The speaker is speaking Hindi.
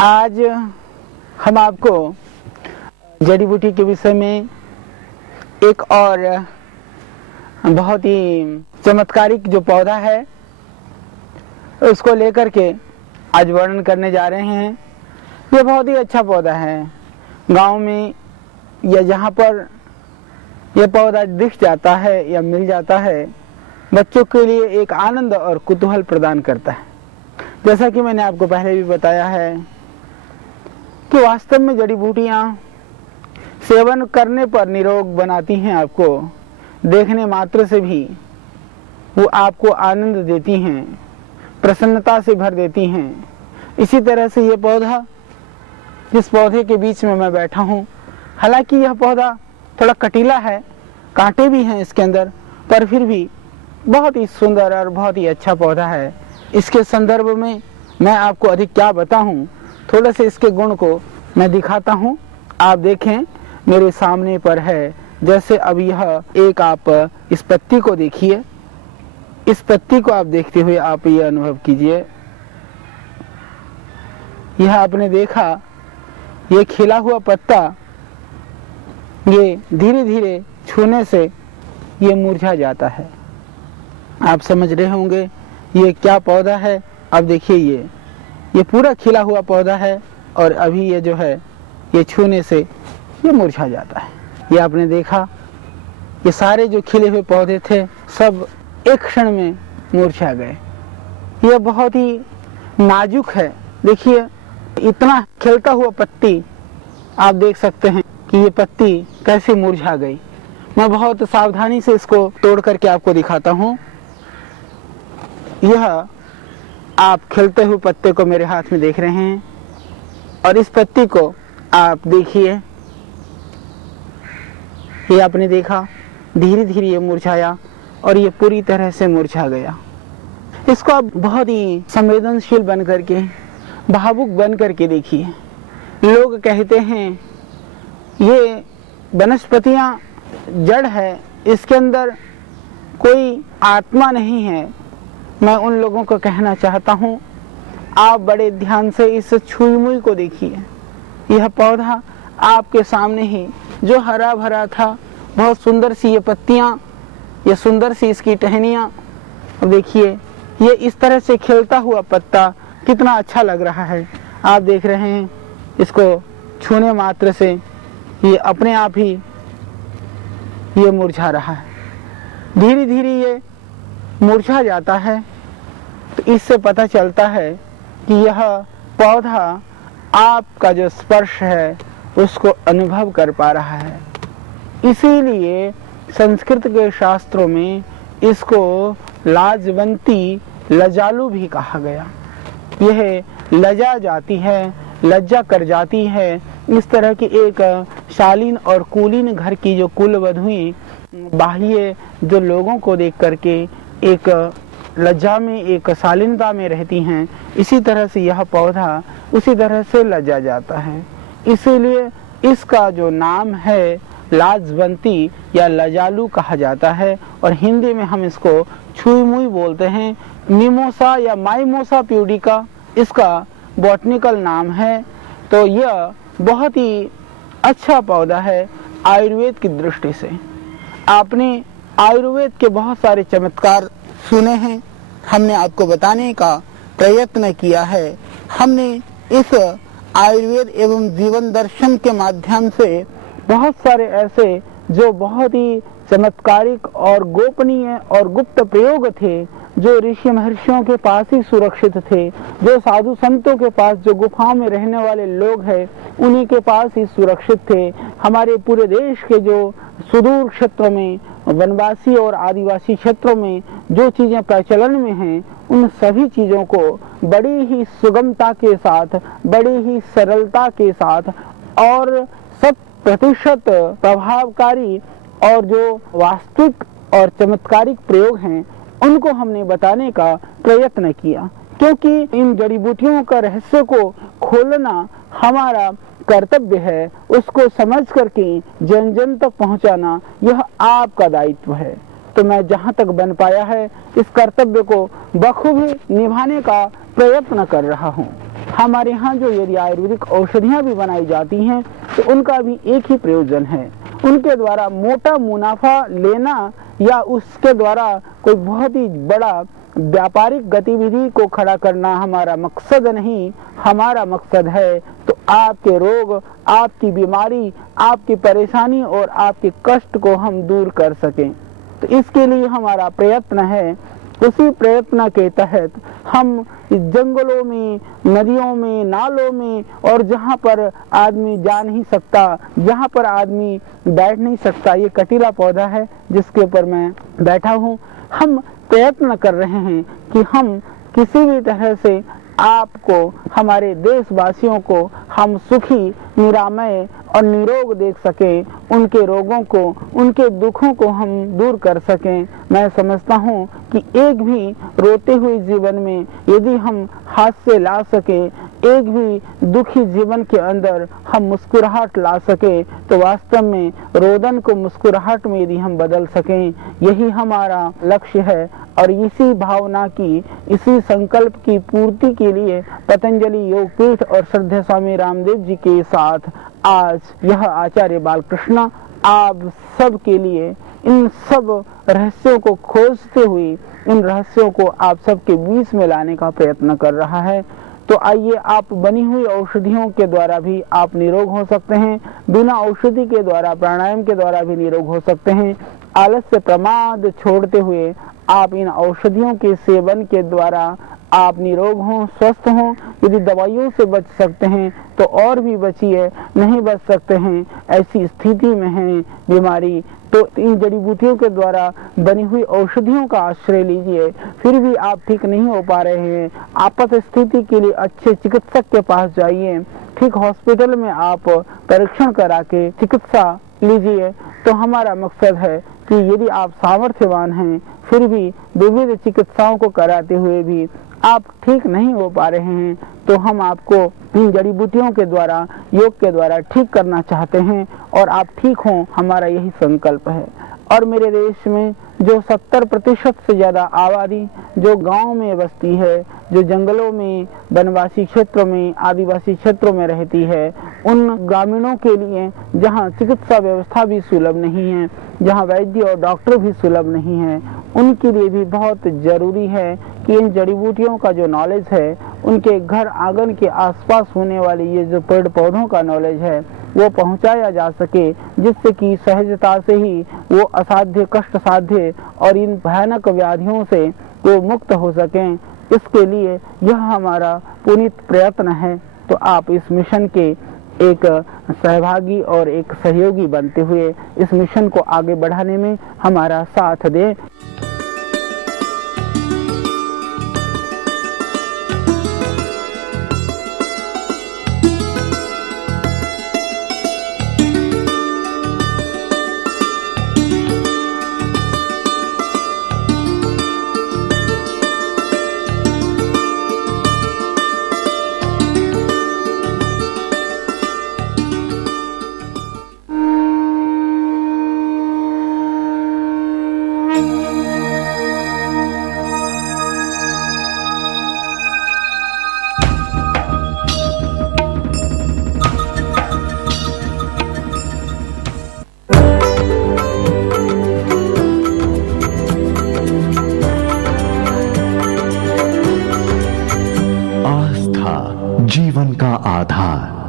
आज हम आपको जड़ी बूटी के विषय में एक और बहुत ही चमत्कारिक जो पौधा है उसको लेकर के आज वर्णन करने जा रहे हैं। ये बहुत ही अच्छा पौधा है। गांव में या जहाँ पर यह पौधा दिख जाता है या मिल जाता है, बच्चों के लिए एक आनंद और कुतूहल प्रदान करता है। जैसा कि मैंने आपको पहले भी बताया है कि वास्तव में जड़ी बूटियाँ सेवन करने पर निरोग बनाती हैं। आपको देखने मात्र से भी वो आपको आनंद देती हैं, प्रसन्नता से भर देती हैं। इसी तरह से ये पौधा, जिस पौधे के बीच में मैं बैठा हूँ, हालांकि यह पौधा थोड़ा कटीला है, कांटे भी हैं इसके अंदर, पर फिर भी बहुत ही सुंदर और बहुत ही अच्छा पौधा है। इसके संदर्भ में मैं आपको अधिक क्या बताऊं, थोड़े से इसके गुण को मैं दिखाता हूं। आप देखें, मेरे सामने पर है। जैसे अब यह एक, आप इस पत्ती को देखिए। इस पत्ती को आप देखते हुए आप ये अनुभव कीजिए। यह आपने देखा, ये खिला हुआ पत्ता, ये धीरे धीरे छूने से ये मुरझा जाता है। आप समझ रहे होंगे ये क्या पौधा है। अब देखिए, ये पूरा खिला हुआ पौधा है और अभी ये जो है ये छूने से ये मुरझा जाता है। ये आपने देखा, ये सारे जो खिले हुए पौधे थे सब एक क्षण में मुरझा गए। ये बहुत ही नाजुक है। देखिए, इतना खिलता हुआ पत्ती, आप देख सकते हैं कि ये पत्ती कैसे मुरझा गई। मैं बहुत सावधानी से इसको तोड़ करके आपको दिखाता हूँ। यह आप खिलते हुए पत्ते को मेरे हाथ में देख रहे हैं और इस पत्ती को आप देखिए, ये आपने देखा धीरे धीरे ये मुरझाया और ये पूरी तरह से मुरझा गया। इसको आप बहुत ही संवेदनशील बन करके, भावुक बन करके देखिए। लोग कहते हैं ये वनस्पतियां जड़ है, इसके अंदर कोई आत्मा नहीं है। मैं उन लोगों को कहना चाहता हूँ, आप बड़े ध्यान से इस छुई मुई को देखिए। यह पौधा आपके सामने ही जो हरा भरा था, बहुत सुंदर सी ये पत्तियाँ, ये सुंदर सी इसकी टहनियाँ, देखिए ये इस तरह से खिलता हुआ पत्ता कितना अच्छा लग रहा है। आप देख रहे हैं, इसको छूने मात्र से ये अपने आप ही ये मुरझा रहा है। धीरे धीरे ये मुरझा जाता है। तो इससे पता चलता है कि यह पौधा आपका जो स्पर्श है उसको अनुभव कर पा रहा है। इसीलिए संस्कृत के शास्त्रों में इसको लाजवंती, लजालू भी कहा गया। यह लजा जाती है, लज्जा कर जाती है। इस तरह की एक शालीन और कुलीन घर की जो कुलवधुएं बाह्य जो लोगों को देख करके एक लज्जा में, एक शालीनता में रहती हैं, इसी तरह से यह पौधा उसी तरह से लज्जा जाता है। इसीलिए इसका जो नाम है लाजवंती या लजालू कहा जाता है और हिंदी में हम इसको छुई मुई बोलते हैं। मिमोसा या माइमोसा प्यूडिका इसका बॉटनिकल नाम है। तो यह बहुत ही अच्छा पौधा है आयुर्वेद की दृष्टि से। आपने आयुर्वेद के बहुत सारे चमत्कार सुने हैं, हमने आपको बताने का प्रयत्न किया है। हमने इस आयुर्वेद एवं जीवन दर्शन के माध्यम से बहुत सारे ऐसे जो बहुत ही चमत्कारिक और गोपनीय और गुप्त प्रयोग थे, जो ऋषि महर्षियों के पास ही सुरक्षित थे, जो साधु संतों के पास, जो गुफाओं में रहने वाले लोग हैं उन्हीं के पास ही सुरक्षित थे। हमारे पूरे देश के जो सुदूर क्षेत्रों में, वनवासी और आदिवासी क्षेत्रों में जो चीजें प्रचलन में हैं, उन सभी चीजों को बड़ी ही सुगमता के साथ, बड़ी ही सरलता के साथ और 100% प्रभावकारी और जो वास्तविक और चमत्कारिक प्रयोग हैं उनको हमने बताने का प्रयत्न किया। क्योंकि इन जड़ी बूटियों का रहस्य को खोलना हमारा कर्तव्य है, उसको समझ करके जन जन तक पहुंचाना यह आपका दायित्व है। तो मैं जहां तक बन पाया है इस कर्तव्य को बखूबी निभाने का प्रयत्न कर रहा हूं। हमारे यहाँ जो यदि आयुर्वेदिक औषधियाँ भी बनाई जाती हैं तो उनका भी एक ही प्रयोजन है, उनके द्वारा मोटा मुनाफा लेना या उसके द्वारा कोई बहुत ही बड़ा व्यापारिक गतिविधि को खड़ा करना हमारा मकसद नहीं। हमारा मकसद है तो आपके रोग, आपकी बीमारी, आपकी परेशानी और आपके कष्ट को हम दूर कर सकें। तो इसके लिए हमारा प्रयत्न है। उसी प्रयत्न के तहत हम जंगलों में, नदियों में, नालों में और जहाँ पर आदमी जा नहीं सकता, जहाँ पर आदमी बैठ नहीं सकता, ये कटीला पौधा है जिसके ऊपर मैं बैठा हूँ, हम प्रयत्न कर रहे हैं कि हम किसी भी तरह से आपको, हमारे देशवासियों को हम सुखी, निरामय और निरोग देख सकें, उनके रोगों को, उनके दुखों को हम दूर कर सकें। मैं समझता हूँ कि एक भी रोते हुए जीवन में यदि हम हास्य ला सके, एक भी दुखी जीवन के अंदर हम मुस्कुराहट ला सके, तो वास्तव में रोदन को मुस्कुराहट में यदि हम बदल सकें, यही हमारा लक्ष्य है। और इसी भावना की, इसी संकल्प की पूर्ति के लिए पतंजलि योगपीठ और श्रद्धेय स्वामी रामदेव जी के साथ आज यह आचार्य बालकृष्ण आप सब के लिए इन सब रहस्यों को खोजते हुए, इन रहस्यों को आप सबके बीच में लाने का प्रयत्न कर रहा है। तो आइए, आप बनी हुई औषधियों के द्वारा भी आप निरोग हो सकते हैं, बिना औषधि के द्वारा, प्राणायाम के द्वारा भी निरोग हो सकते हैं। आलस्य प्रमाद छोड़ते हुए आप इन औषधियों के सेवन के द्वारा आप निरोग हों, स्वस्थ हों। यदि दवाइयों से बच सकते हैं तो और भी बचिए, नहीं बच सकते हैं, ऐसी स्थिति में है बीमारी, तो इन जड़ी बूटियों के द्वारा बनी हुई औषधियों का आश्रय लीजिए। फिर भी आप ठीक नहीं हो पा रहे हैं, आपात स्थिति के लिए अच्छे चिकित्सक के पास जाइए, ठीक हॉस्पिटल में आप परीक्षण करा के चिकित्सा लीजिए। तो हमारा मकसद है कि यदि आप सामर्थ्यवान हैं, फिर भी विविध चिकित्साओं को कराते हुए भी आप ठीक नहीं हो पा रहे हैं, तो हम आपको इन जड़ी बूटियों के द्वारा, योग के द्वारा ठीक करना चाहते हैं और आप ठीक हों, हमारा यही संकल्प है। और मेरे देश में जो 70% से ज़्यादा आबादी जो गांव में बसती है, जो जंगलों में, वनवासी क्षेत्रों में, आदिवासी क्षेत्रों में रहती है, उन ग्रामीणों के लिए जहां चिकित्सा व्यवस्था भी सुलभ नहीं है, जहां वैद्य और डॉक्टर भी सुलभ नहीं है, उनके लिए भी बहुत ज़रूरी है कि इन जड़ी बूटियों का जो नॉलेज है, उनके घर आंगन के आसपास होने वाली ये जो पेड़ पौधों का नॉलेज है, वो पहुंचाया जा सके, जिससे कि सहजता से ही वो असाध्य, कष्ट साध्य और इन भयानक व्याधियों से वो मुक्त हो सकें। इसके लिए यह हमारा पुनीत प्रयत्न है। तो आप इस मिशन के एक सहभागी और एक सहयोगी बनते हुए इस मिशन को आगे बढ़ाने में हमारा साथ दें। जीवन का आधार।